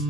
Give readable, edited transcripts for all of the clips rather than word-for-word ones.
Hi,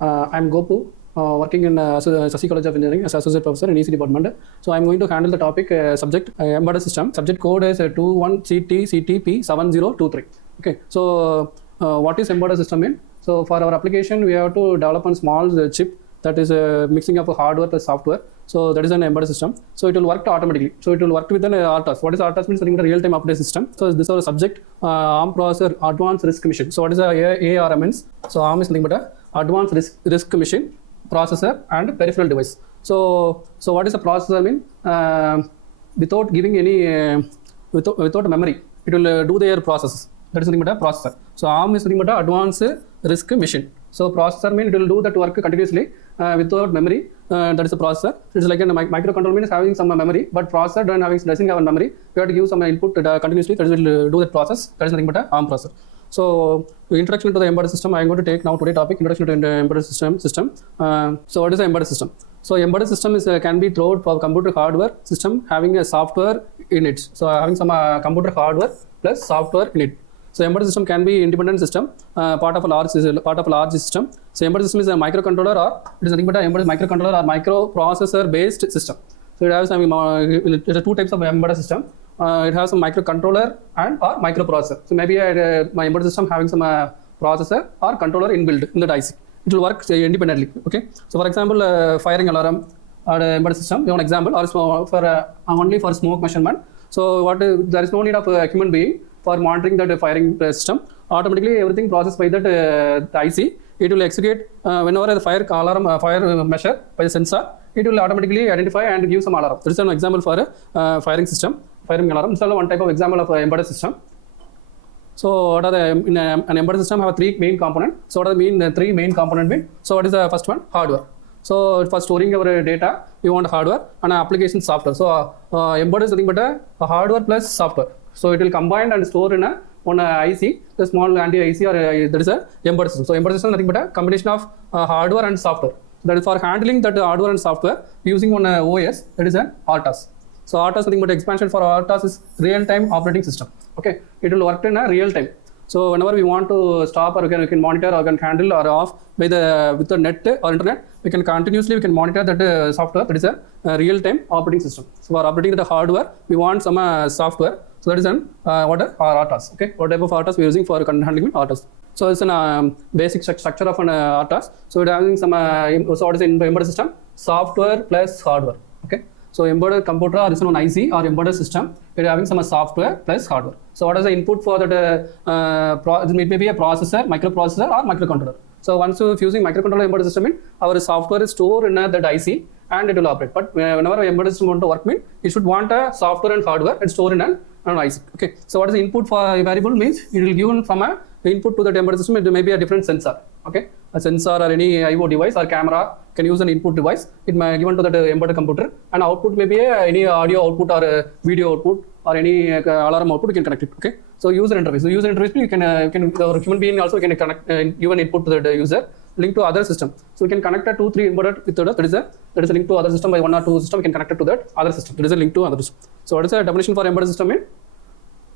I'm Gopu, working in Sasi College of Engineering as Associate Professor in EC Department. So I'm going to handle the topic subject embedded system. Subject code is 21CT7023. Okay, so what is embedded system in? So for our application, we have to develop a small chip that is a mixing of hardware plus software. So that is an embedded system. So it will work automatically. So it will work with an RTOS. What is RTOS means? Something real-time update system. So this is our subject, ARM processor, advanced RISC machine. So what is ARM means? So ARM is nothing but a advanced RISC machine, processor and peripheral device. So what is a processor mean? Without giving any, without memory, it will do their process. That is nothing but a processor. So ARM is nothing but a advanced RISC machine. So processor means it will do that work continuously without memory. That is a processor. It's like a microcontroller means having some memory, but processor doesn't have memory. We have to give some input continuously. That will do that process. That is nothing but a ARM processor. So introduction to the embedded system. I am going to take now today topic introduction to the embedded system. So what is the embedded system? So embedded system is can be thrown for computer hardware system having a software in it. So having some computer hardware plus software in it. So embedded system can be independent system, part of a large system. So embedded system is a microcontroller, or it is nothing but a embedded microcontroller or microprocessor based system. So it has there are two types of embedded system. It has some microcontroller and or microprocessor. So maybe my embedded system having some processor or controller inbuilt in the IC. It will work independently. Okay. So for example, firing alarm or embedded system. One example, or for only for smoke measurement. So there is no need of a human being for monitoring that firing system. Automatically everything processed by that the IC. It will execute whenever the fire alarm fire measure by the sensor. It will automatically identify and give some alarm. This is an example for a firing system, firing alarm. This is one type of example of embedded system. So what are in an embedded system have three main components. So what are the three main components? So what is the first one? Hardware. So for storing our data, you want hardware and application software. So embedded is nothing but a hardware plus software. So it will combine and store in on a IC, the small anti-IC, or that is a embedded system. So embedded system is nothing but a combination of hardware and software. So that is for handling that hardware and software using one OS, that is an RTOS. So RTOS is nothing but expansion for RTOS is real-time operating system. Okay, it will work in a real time. So whenever we want to stop or we can monitor or can handle or off with the net or internet, we can monitor that software. That is a real-time operating system. So for operating the hardware, we want some software. So that is an RTOS. Okay, what type of RTOS we are using for handling RTOS. So it's a basic structure of an RTOS. So it having some so what is in the embedded system? Software plus hardware. Okay. So embedded computer or this one IC or embedded system, it having some software plus hardware. So what is the input for that? It may be a processor, microprocessor or microcontroller. So once you're using microcontroller embedded system, our software is stored in that IC and it will operate. But whenever embedded system want to work, it should want a software and hardware and store in an IC. Okay. So what is the input for a variable means? It will give from a input to the embedded system. It may be a different sensor. Okay, a sensor or any IO device or camera can use an input device. It may given to the embedded computer, and output may be any audio output or video output or any alarm output. You can connect it. Okay, so user interface. So user interface you can or human being also can connect give an input to the user, link to other system. So we can connect a 2-3 embedded with that is a link to other system by 1 or 2 system. We can connect it to that other system. There is a link to other system. So what is the definition for embedded system?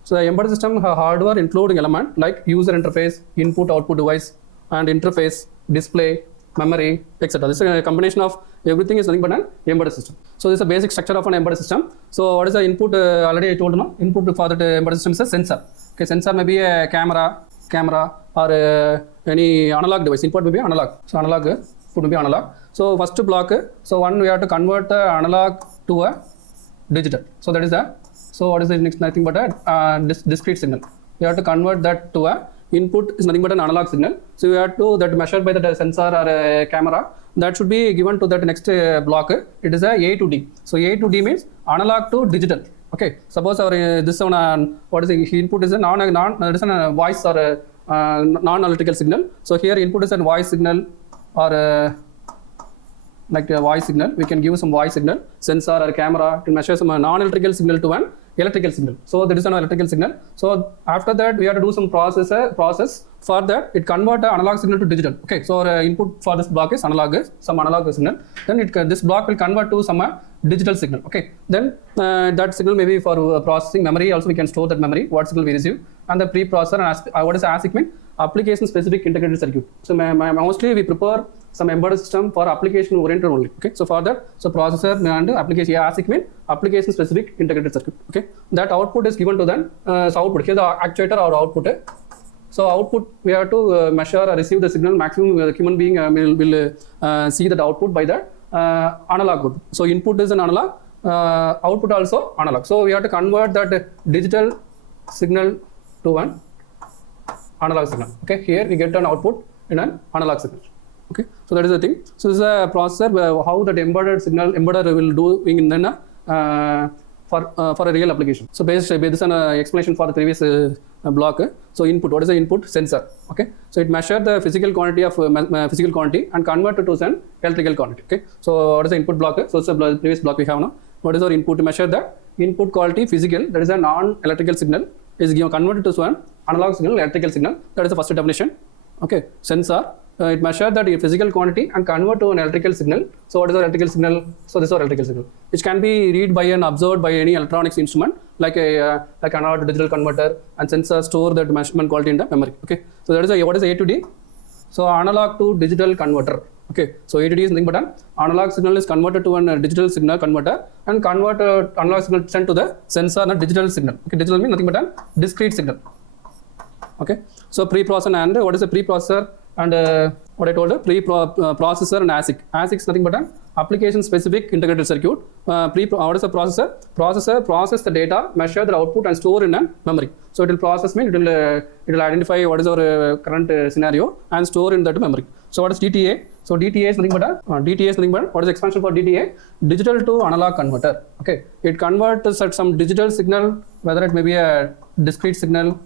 So the embedded system hardware including element like user interface, input output device, and interface, display, memory, etc. This is a combination of everything is nothing but an embedded system. So this is a basic structure of an embedded system. So what is the input? Already I told you. Input for that embedded system is a sensor. Okay, sensor may be a camera or any analog device. Input may be analog. So analog would be analog. So first block. So one we have to convert the analog to a digital. So that is the. So what is the next? Nothing but a discrete signal. We have to convert that to a input is nothing but an analog signal. So you have to that measured by the sensor or a camera that should be given to that next block. It is a to D. So A to D means analog to digital. Okay. Suppose our this one what is the input is a that is a voice or a non-electrical signal. So here input is a voice signal or like a voice signal. We can give some voice signal, sensor or camera to measure some non-electrical signal to an electrical signal. So that is an electrical signal. So after that, we have to do some process. For that, it convert the analog signal to digital. Okay, so our input for this block is analog, some analog signal. Then this block will convert to some digital signal. Okay, then that signal maybe for processing memory. Also, we can store that memory. What signal we receive, and the preprocessor and what is ASIC mean? Application specific integrated circuit. So mostly we prepare some embedded system for application oriented only. Okay, so for that, so processor and application ASIC mean application specific integrated circuit. Okay, that output is given to them. So output here the actuator or output. So output we have to measure or receive the signal maximum. The human being will see that output by the analog. So input is an analog, output also analog. So we have to convert that digital signal to one analog signal. Okay, here we get an output in an analog signal. Okay, so that is the thing. So this is a processor how that embedder will do in then for a real application. So based on explanation for the previous block. So input, what is the input? Sensor. Okay, so it measures the physical quantity of physical quantity and convert it to an electrical quantity. Okay, so what is the input block? So it's the previous block we have now. What is our input? To measure the input quality physical, that is a non-electrical signal, is converted to an analog signal, electrical signal. That is the first definition. Okay, sensor. It measures that physical quantity and convert to an electrical signal. So what is the electrical signal? So this is our electrical signal, which can be read by and observed by any electronics instrument like analog to digital converter, and sensor store that measurement quality in the memory. Okay, so that is what is A to D? So analog to digital converter. Okay, so A to D is nothing but an analog signal is converted to a digital signal converter and convert analog signal sent to the sensor and digital signal. Okay, digital means nothing but a discrete signal. Okay, so preprocessor and what is a preprocessor and what I told you, processor and ASIC. ASIC is nothing but an application specific integrated circuit. What is a processor? Processor process the data, measure the output and store in a memory. So it will process mean it will identify what is our current scenario and store in that memory. So what is DTA? So DTA is nothing but what is the expansion for DTA? Digital to analog converter. Okay, it converts some digital signal, whether it may be a discrete signal.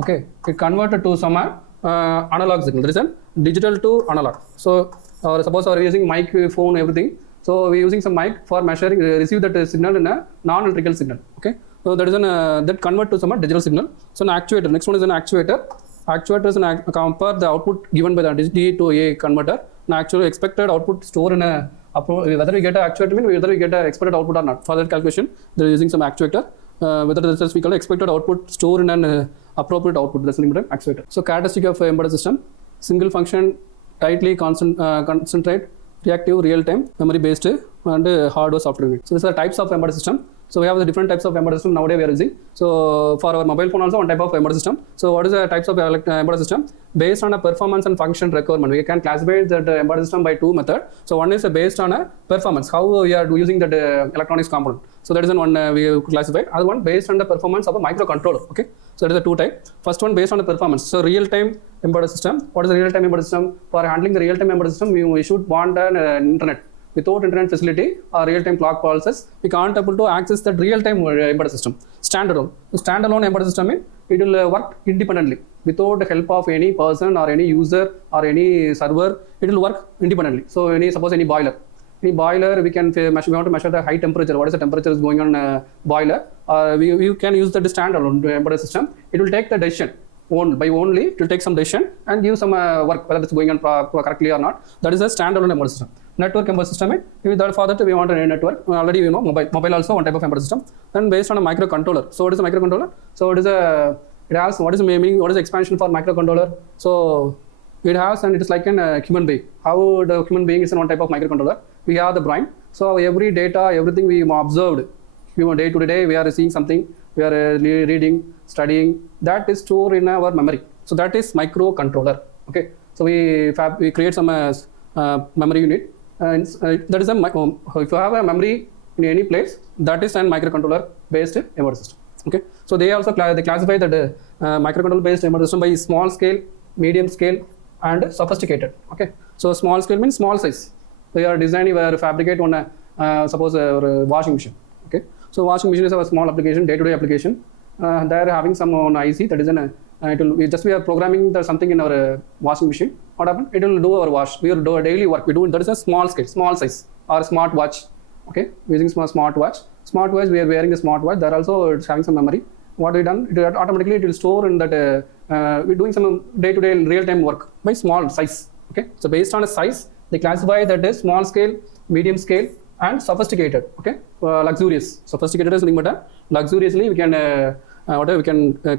Okay, it converted to some analog signal. There is a digital to analog. So suppose we are using mic, phone, everything. So we are using some mic for measuring, receive that signal in a non-electrical signal. Okay, so that is an that convert to some digital signal. So an actuator. Next one is an actuator. Actuator is compare the output given by the D to A converter. An actual expected output store in a whether we get an actuator mean whether we get an expected output or not. For that calculation, they are using some actuator. Whether this is we call expected output store in an appropriate output. That's an actuator. So characteristic of embedded system: single function, tightly concentrate, reactive, real time, memory based, and hardware software unit. So these are types of embedded system. So we have the different types of embedded system nowadays we are using. So for our mobile phone also one type of embedded system. So what is the types of embedded system? Based on a performance and function requirement. We can classify that embedded system by two methods. So one is based on a performance, how we are using that electronics component. So that is one we classified. Other one based on the performance of a microcontroller. Okay. So that is the two type. First one based on the performance. So real time embedded system. What is the real time embedded system? For handling the real time embedded system, we should want an internet. Without internet facility or real-time clock pulses, we can't able to access that real-time embedded system. Standalone. So standalone embedded system, it will work independently without the help of any person or any user or any server. It will work independently. So suppose any boiler, we can measure. We want to measure the high temperature. What is the temperature is going on boiler? We can use the standalone embedded system. It will take the decision. Only it will take some decision and give some work whether it's going on correctly or not. That is a standalone embedded system. Network embedded system. For that we want a network. Already you know mobile also one type of embedded system. Then based on a microcontroller. So what is a microcontroller? So it has what is the meaning? What is the expansion for microcontroller? So it has and it is like a human being. How the human being is in one type of microcontroller. We have the brain. So every data, everything we observed. Day to day we are seeing something. We are reading, studying. That is stored in our memory. So that is microcontroller. Okay. So we create some memory unit. And that is if you have a memory in any place, that is a microcontroller based embedded system. Okay. So they also classify that microcontroller based embedded system by small scale, medium scale, and sophisticated. Okay. So small scale means small size. We are designing, we are fabricate on suppose a washing machine. Okay. So washing machine is a small application, day-to-day application. They are having some on IC that is we are programming something in our washing machine. What happens? It will do our wash. We will do a daily work. We do that is a small scale, small size, or smart watch, Okay, using smartwatch. Smartwatch, we are wearing a smartwatch. There also it's having some memory. What we done? It automatically it will store in that. We're doing some day-to-day real-time work by small size. Okay, so based on a size, they classify that as small scale, medium scale, and sophisticated. Okay, luxurious. Sophisticated is nothing but luxuriously we can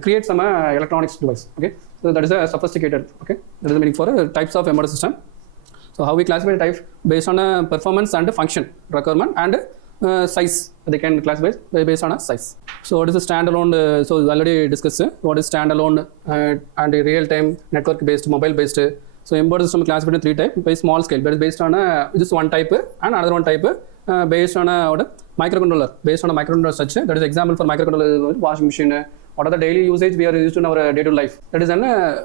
create some electronics device. Okay, so that is a sophisticated. Okay, that is the meaning for types of embedded system. So how we classify the type based on performance and function requirement and size. They can classify based on a size. So what is a standalone? So we already discussed what is standalone and a real-time network-based, mobile-based. So embedded system classified in 3 types by small scale, but based on just one type and another one type based on a microcontroller. Based on a microcontroller structure. That is example for microcontroller washing machine. What are the daily usage we are used in our day-to-day life? That is a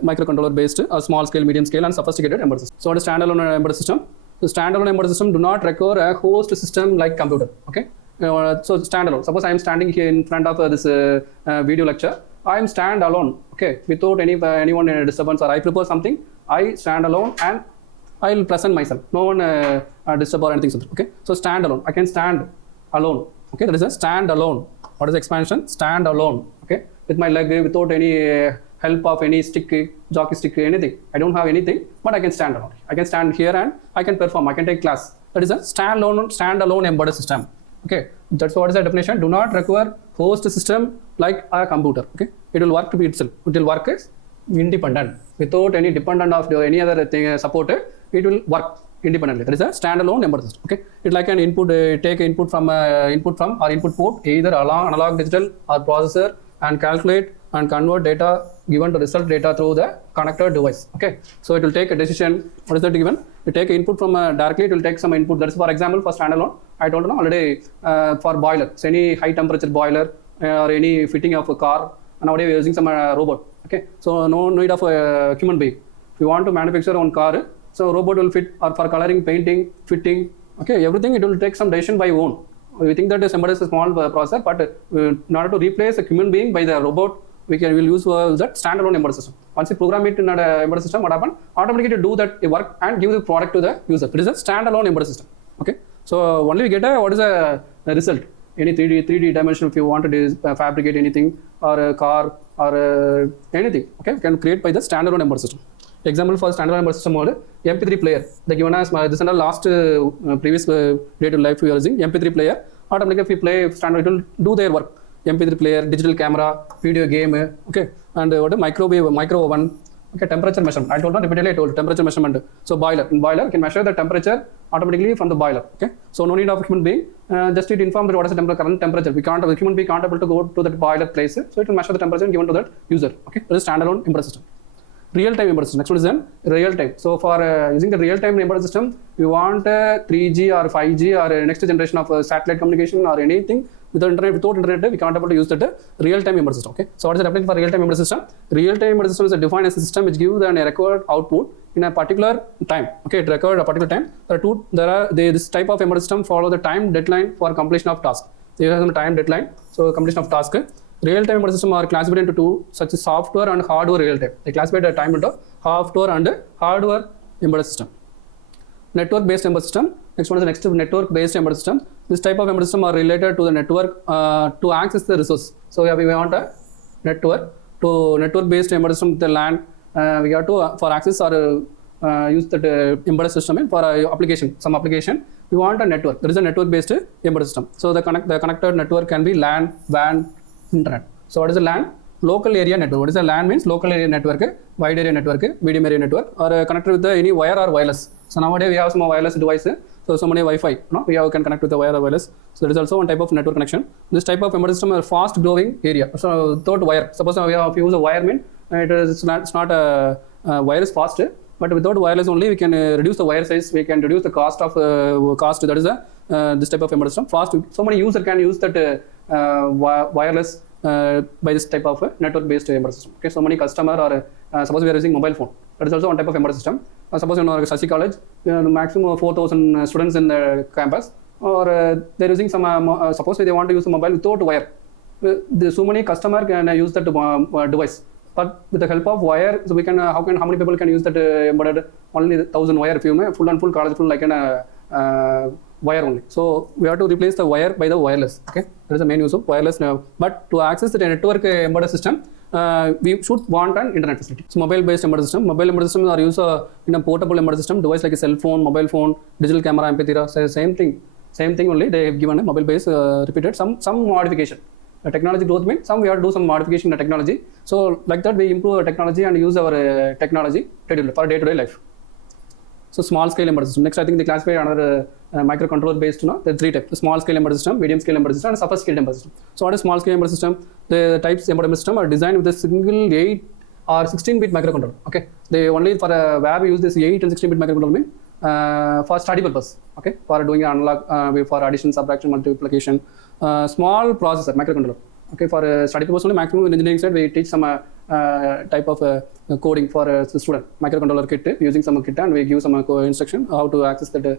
microcontroller based, a small scale, medium scale, and sophisticated embedded system. So what is standalone embedded system? So standalone embedded system do not require a host system like computer. Okay. So standalone. Suppose I am standing here in front of this video lecture. I am stand alone. Okay, without anyone disturbance, or I prepare something. I stand alone and I will present myself. No one disturb or anything. Okay. So stand alone. I can stand alone. Okay. That is a stand alone. What is the expansion? Stand alone. Okay. With my leg, without any help of any stick, jockey stick, anything. I don't have anything, but I can stand alone. I can stand here and I can perform. I can take class. That is a standalone embedded system. Okay, that's what is the definition. Do not require host system like a computer. Okay, it will work to be itself. It will work as independent without any dependent of any other thing support. It will work independently. That is a standalone embedded system. Okay, it's like an input. Take input from or input port, either analog, digital, or processor, and calculate and convert data given to result data through the connected device. Okay, so it will take a decision. What is that given? You take input from directly. It will take some input. That's for example for standalone. I told you already for boiler. So any high temperature boiler or any fitting of a car. And nowadays we are using some robot. Okay, so no need of a human being. If you want to manufacture one car, so robot will fit, or for coloring, painting, fitting. Okay, everything it will take some decision by own. We think that embedded is a small processor, but in order to replace a human being by the robot, we will use that standalone embedded system. Once you program it in an embedded system, what happens? Automatically do that work and give the product to the user. It is a standalone embedded system. Okay, so only we get what is a result. Any 3D dimension, if you want to fabricate anything or a car or anything, okay, we can create by the standalone embedded system. Example for standalone embedded system mode, MP3 player. They given us this is the last previous day to life we are using MP3 player. Automatically if we play standard, it will do their work. MP3 player, digital camera, video game, okay, and what a micro oven, okay, temperature measurement. I told not repeatedly. I told temperature measurement. So boiler, in boiler, can measure the temperature automatically from the boiler. Okay, so no need of a human being. Just it inform that what is the current temperature. We can't, the human being can't able to go to that boiler place. So it will measure the temperature given to that user. Okay, that is standalone embedded system. Real-time embedded system. Next one is then real-time. So for using the real-time embedded system, we want 3G or 5G or next generation of satellite communication or anything without internet, we can't able to use that real-time embedded system. Okay. So what is the definition for real-time embedded system? Real-time embedded system is defined as a system which gives a required output in a particular time. Okay, it required a particular time. This type of embedded system follow the time deadline for completion of task. There is some time deadline. So completion of task. Real-time embedded system are classified into two, such as software and hardware real-time. They classify the time into software and hardware embedded system. Network-based embedded system. Next one is the next network-based embedded system. This type of embedded system are related to the network to access the resource. So we want a network to network-based embedded system with the LAN. We have to for access or use that embedded system for application. Some application we want a network. There is a network-based embedded system. So the connected network can be LAN, WAN, internet. So what is a LAN? Local area network. What is a LAN means? Local area network, wide area network, medium area network, or connected with any wire or wireless. So nowadays we have some wireless device. So many Wi-Fi. No, we can connect with the wire or wireless. So there is also one type of network connection. This type of embedded system is fast growing area. So without wire. Suppose if you use a wire, it's not a wire is fast. But without wireless only, we can reduce the wire size. We can reduce the cost of cost. That is this type of embedded system. Fast. So many user can use that wireless by this type of network-based embedded system. Okay. So many customer or suppose we are using mobile phone. That is also one type of embedded system. Suppose in our Sashi college, maximum 4,000 students in the campus, or they are using some. Suppose they want to use a mobile without wire. So many customer can use that device. But with the help of wire, so we can how many people can use that embedded? Only 1,000 wire. If you full and full college full like an wire only. So we have to replace the wire by the wireless. Okay, that is the main use of wireless. But to access the network embedded system, we should want an internet facility. So mobile-based embedded system. Mobile embedded systems are used in a portable embedded system device like a cell phone, mobile phone, digital camera, MP3. So same thing. Same thing only. They have given a mobile-based repeated some modification. The technology growth means we have to do some modification in the technology. So like that we improve our technology and use our technology for day-to-day life. So small scale embedded system. Next, I think they classify another microcontroller based, the three types: the small scale embedded system, medium scale embedded system, and sophisticated embedded system. So what is small scale embedded system? The types embedded system are designed with a single 8 or 16-bit microcontroller. Okay, they only for where we use this 8 and 16-bit microcontroller mean for study purpose. Okay, for doing analog, for addition, subtraction, multiplication. Small processor microcontroller. Okay, for study purpose only. Maximum in engineering side we teach some type of coding for the student. Microcontroller kit using some kit, and we give some instruction how to access that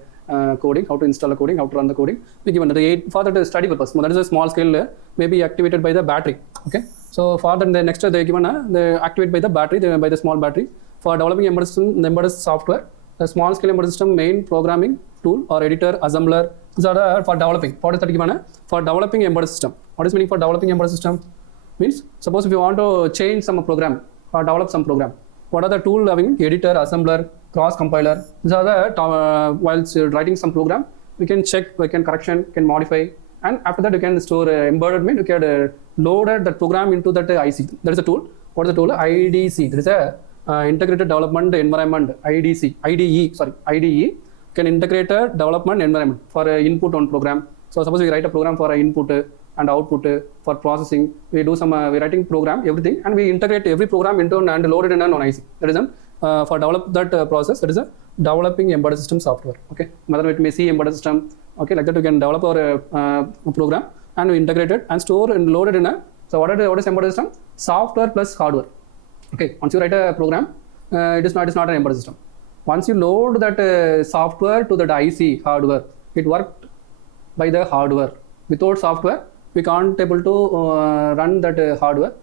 coding, how to install the coding, how to run the coding. We give another 8 for that study purpose. That is a small scale, may be activated by the battery. Okay, so for that the next they given they activate by the battery, by the small battery. For developing embedded system, the embedded software, the small scale embedded system main programming tool or editor, assembler. These are for developing. What is that given? For developing embedded system. What is meaning for developing embedded system? Means suppose if you want to change some program or develop some program, what are the tool having? Editor, assembler, cross compiler. These are the while writing some program, we can check, we can correction, can modify, and after that you can store embedded mean you can load that program into that IC. That is a tool. What is the tool? IDC. There is a integrated development environment. IDE can integrate a development environment for input on program. So suppose we write a program for input and output for processing. We do some we writing program everything, and we integrate every program into and load it in an IC. That is for develop that process. That is a developing embedded system software. Okay, whether it may see embedded system. Okay, like that we can develop our program and we integrate it and store and load it in a. So what is embedded system? Software plus hardware. Okay, once you write a program, it is not an embedded system. Once you load that software to that IC hardware, it worked by the hardware. Without software, we can't able to run that hardware.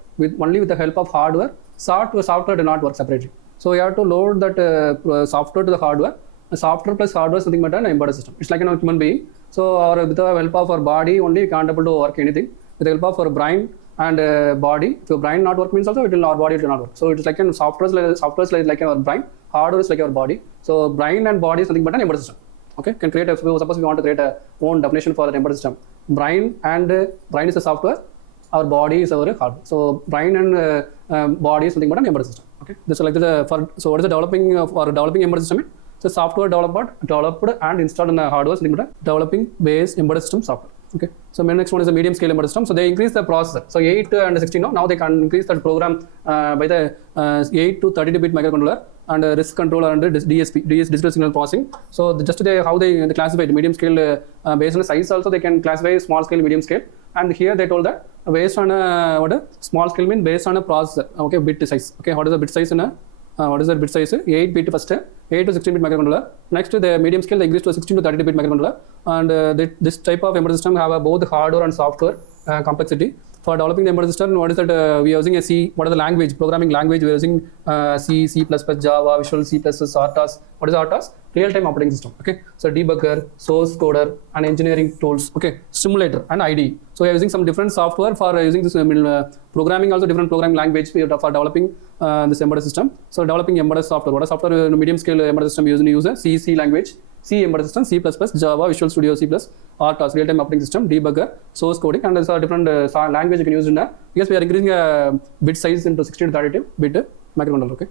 Only with the help of hardware, software do not work separately. So you have to load that software to the hardware. Software plus hardware is nothing but an embedded system. It's like a human being. So with the help of our body only, we can't able to work anything. With the help of our brain and body, if your brain not work means also our body will not work. So it is like a software is like our brain, hardware is like our body. So brain and body is nothing but an embedded system. Okay, can create suppose we want to create a own definition for the embedded system. Brain is a software, our body is our hardware. So brain and body is nothing but an embedded system. Okay, this is like so what is the developing embedded system? So software developed and installed in the hardware is nothing but a developing based embedded system software. Okay, so next one is a medium scale embedded system. So they increase the processor. So 8 and 16 now they can increase that program by the 8 to 32-bit microcontroller and RISC controller and DSP, digital signal processing. So just how they classify the medium scale based on the size also they can classify small scale, medium scale. And here they told that based on what a small scale mean based on a processor. Okay, bit size. Okay, what is the bit size in a what is the bit size? 8 bit first, 8 to 16 bit microcontroller. Next, the medium scale they increase to 16 to 32 bit microcontroller. And this type of embedded system have both hardware and software complexity. For developing the embedded system, what is that we are using a C? What is the language? Programming language we are using C, C++, Java, Visual C++, RTOS. What is RTOS? Real-time operating system. Okay, so debugger, source coder, and engineering tools. Okay, simulator and IDE. So we are using some different software for using this programming, also different programming language for developing this embedded system. So developing embedded software. What is software medium scale embedded system use a C language, C embedded system, C++, Java, Visual Studio C++, RTOS, real-time operating system, debugger, source coding, and there's a different language you can use in that. Because we are increasing bit size into 16 to 32 bit microcontroller. Okay.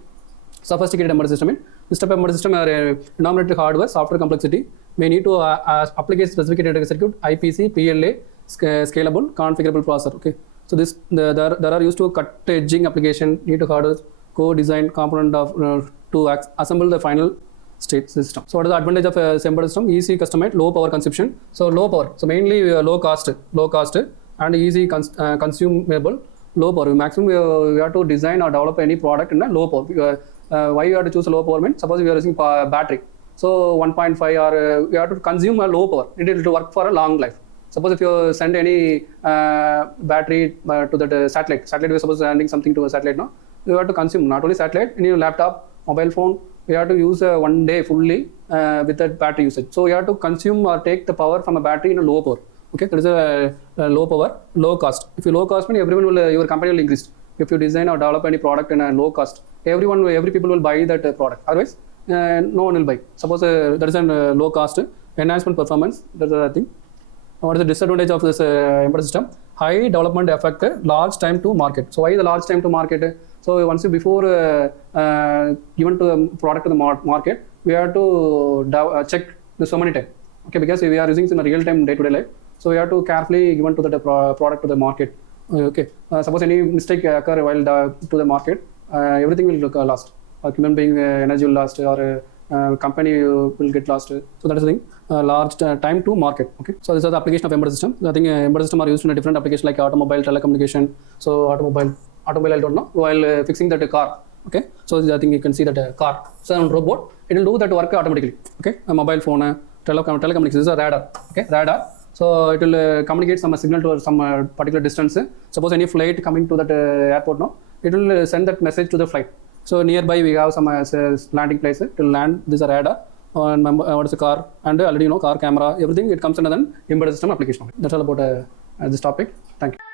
Sophisticated embedded system. This type of embedded system are denominated hardware, software complexity. We need to apply specific data circuit, IPC, PLA, scalable, configurable processor. Okay. So this there are used to cut edging application, need to hardware, co-design component of to assemble the final state system. So what is the advantage of embedded system? Easy customized, low power consumption. So low power. So mainly low cost and easy consumable. Low power. Maximum we have to design or develop any product in a low power. Why you have to choose a low power means suppose we are using battery. So 1.5 or we have to consume a low power. It will work for a long life. Suppose if you send any battery to that satellite we are supposed to sending something to a satellite now. You have to consume not only satellite in your laptop, mobile phone, we have to use one day fully with that battery usage. So you have to consume or take the power from a battery in a low power. Okay, there is a low power, low cost. If you low cost, mean everyone will, your company will increase. If you design or develop any product in a low cost, every people will buy that product. Otherwise, no one will buy. Suppose there is a low cost, enhancement performance. That's the thing. What is the disadvantage of this embedded system? High development effect, large time to market. So why the large time to market? So once before given to the product to the market, we have to check so many time. Okay, because we are using in a real time day-to-day life. So we have to carefully given to the product to the market. Okay, suppose any mistake occur while to the market, everything will look lost. Human being energy will lost, or company will get lost. So that is the thing. Large time to market. Okay, so this is the application of embedded system. I think embedded system are used in a different application like automobile, telecommunication. So automobile I don't know, while fixing that car. Okay, so I think you can see that car. So on robot, it will do that work automatically. Okay, a mobile phone, telecommunication. This is a radar. Okay, radar. So it will communicate some signal to some particular distance. Suppose any flight coming to that airport now, it will send that message to the flight. So nearby we have some landing place. It will land. This is a radar. And what is the car? And already car, camera, everything. It comes under an embedded system application. That's all about this topic. Thank you.